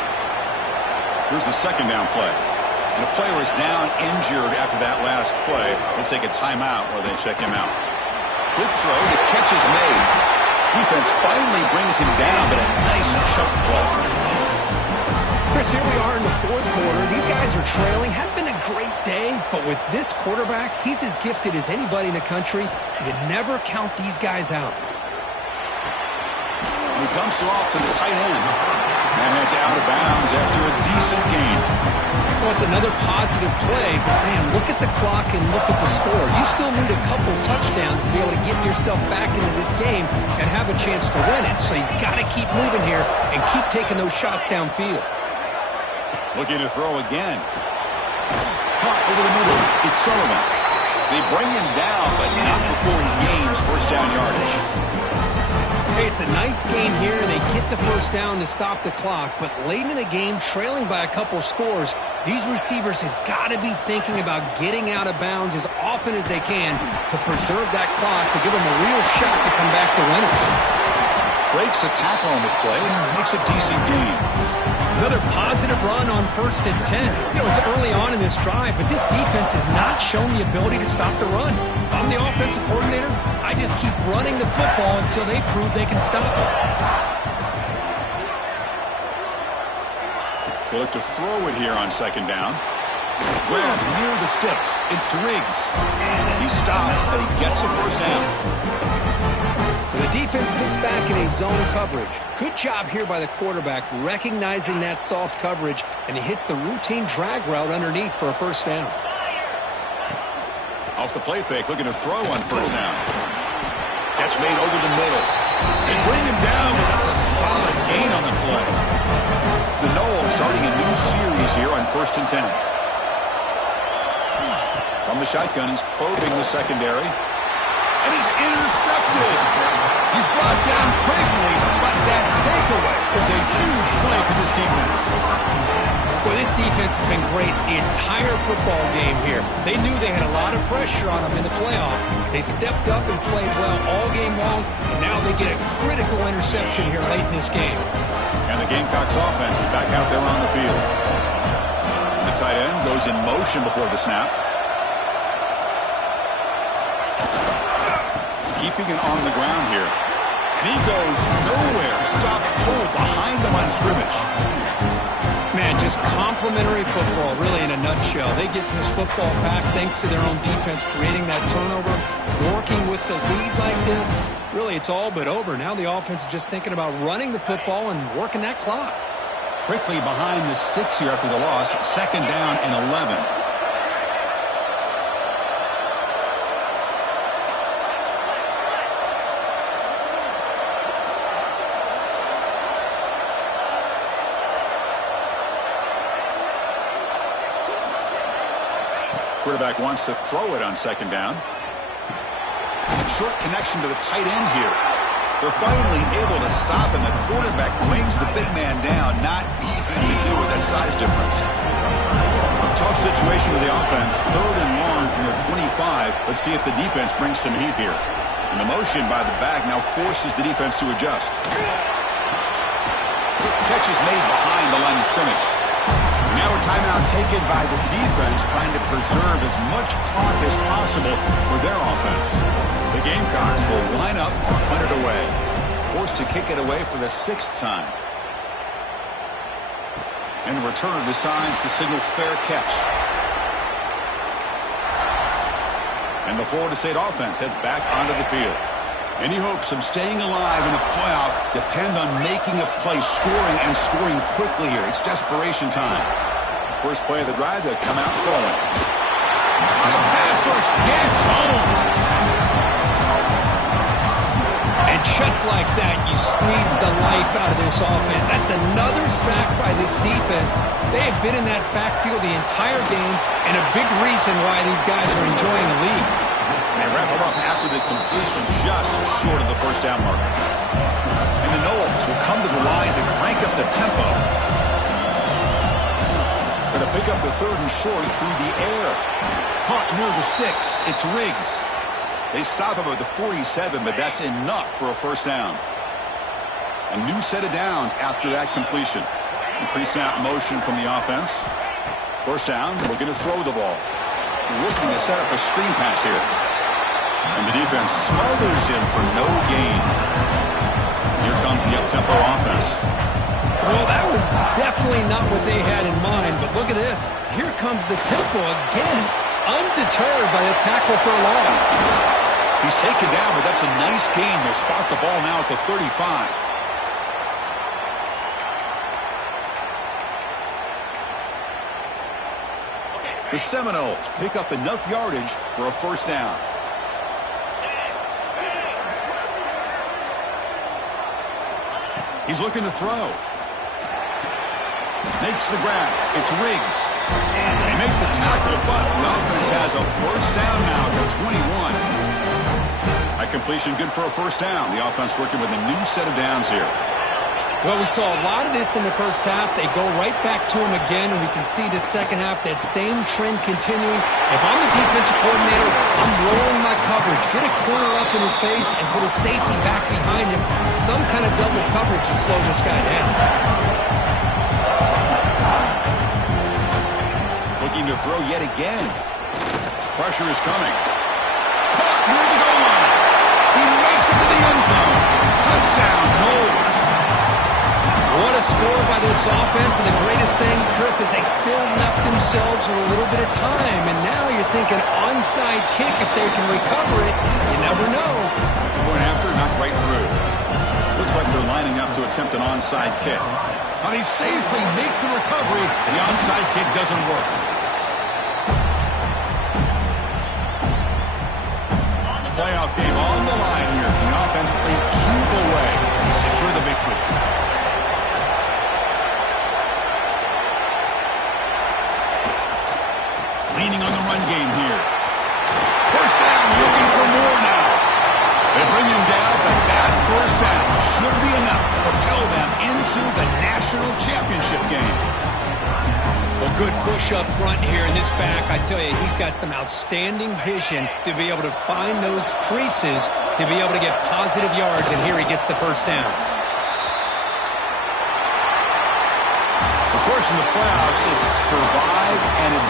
Here's the second down play. And the player is down injured after that last play. We'll take a timeout where they check him out. Good throw. The catch is made. Defense finally brings him down, but a nice chunk play. Chris, here we are in the fourth quarter. These guys are trailing. Hadn't been a great day, but with this quarterback, he's as gifted as anybody in the country. You never count these guys out. He dumps it off to the tight end. And heads out of bounds after a decent gain. Well, it's another positive play, but man, look at the clock and look at the score. You still need a couple touchdowns to be able to get yourself back into this game and have a chance to win it. So you got to keep moving here and keep taking those shots downfield. Looking to throw again. Caught over the middle. It's Sullivan. They bring him down, but not before he gains first down yardage. Hey, it's a nice game here, and they get the first down to stop the clock. But late in the game, trailing by a couple scores, these receivers have got to be thinking about getting out of bounds as often as they can to preserve that clock, to give them a real shot to come back to win it. Breaks a tackle on the play and makes a decent gain. Another positive run on first and 10. You know, it's early on in this drive, but this defense has not shown the ability to stop the run. If I'm the offensive coordinator, I just keep running the football until they prove they can stop it. They look to throw it here on second down. Grab near the sticks. It's Riggs. He stopped, but he gets a first down. The defense defense sits back in a zone coverage. Good job here by the quarterback, recognizing that soft coverage, and he hits the routine drag route underneath for a first down. Off the play fake, looking to throw on first down. Catch made over the middle. They bring him down, but that's a solid gain on the play. The Noles starting a new series here on 1st and 10. From the shotgun, he's probing the secondary. And he's intercepted. He's brought down quickly, but that takeaway is a huge play for this defense. Well, this defense has been great the entire football game here. They knew they had a lot of pressure on them in the playoff. They stepped up and played well all game long, and now they get a critical interception here late in this game. And the Gamecocks offense is back out there on the field. The tight end goes in motion before the snap. Keeping it on the ground here. And he goes nowhere. Stopped cold behind the line of scrimmage. Man, just complimentary football, really, in a nutshell. They get this football back thanks to their own defense, creating that turnover, working with the lead like this. Really, it's all but over. Now the offense is just thinking about running the football and working that clock. Quickly behind the sticks here after the loss. 2nd down and 11. Quarterback wants to throw it on 2nd down. Short connection to the tight end here. They're finally able to stop, and the quarterback brings the big man down. Not easy to do with that size difference. Tough situation with the offense. 3rd and long from their 25. Let's see if the defense brings some heat here. And the motion by the back now forces the defense to adjust. Catch is made behind the line of scrimmage. Now a timeout taken by the defense, trying to preserve as much clock as possible for their offense. The Gamecocks will line up to punt it away. Forced to kick it away for the 6th time. And the returner decides to signal fair catch. And the Florida State offense heads back onto the field. Any hopes of staying alive in the playoff depend on making a play, scoring, and scoring quickly here. It's desperation time. First play of the drive, they'll come out throwing. The pass rush gets home. And just like that, you squeeze the life out of this offense. That's another sack by this defense. They have been in that backfield the entire game, and a big reason why these guys are enjoying the lead. They wrap them up after the completion just short of the first down marker. And the Noles will come to the line to crank up the tempo. Going to pick up the 3rd and short through the air. Caught near the sticks. It's Riggs. They stop him at the 47, but that's enough for a first down. A new set of downs after that completion. Pre-snap motion from the offense. First down, looking to throw the ball. Looking to set up a screen pass here. And the defense smothers him for no gain. Here comes the up-tempo offense. Well, that was definitely not what they had in mind, but look at this. Here comes the tempo again, undeterred by the tackle for a loss. He's taken down, but that's a nice gain. They'll spot the ball now at the 35. The Seminoles pick up enough yardage for a first down. He's looking to throw. Makes the grab. It's Riggs. They make the tackle, but the offense has a first down now to 21. That completion good for a first down. The offense working with a new set of downs here. Well, we saw a lot of this in the first half. They go right back to him again, and we can see the second half, that same trend continuing. If I'm the defensive coordinator, I'm rolling my coverage. Get a corner up in his face and put a safety back behind him. Some kind of double coverage to slow this guy down. Looking to throw yet again. Pressure is coming. Caught near the goal line. He makes it to the end zone. Touchdown, Noles. What a score by this offense, and the greatest thing, Chris, is they still left themselves with a little bit of time, and now you're thinking onside kick if they can recover it. You never know. Going after, not right through. attempt an onside kick. Now they safely make the recovery. The onside kick doesn't work. Playoff game on the line here. The offense played cube away to secure the victory. Leaning on the run game here. First down, looking for more now. They bring him down, but that first down should be enough to propel them into the national championship game. Well, good push up front here in this back. I tell you, he's got some outstanding vision to be able to find those creases, to be able to get positive yards, and here he gets the first down. Of course, in the playoffs, it's survive and advance.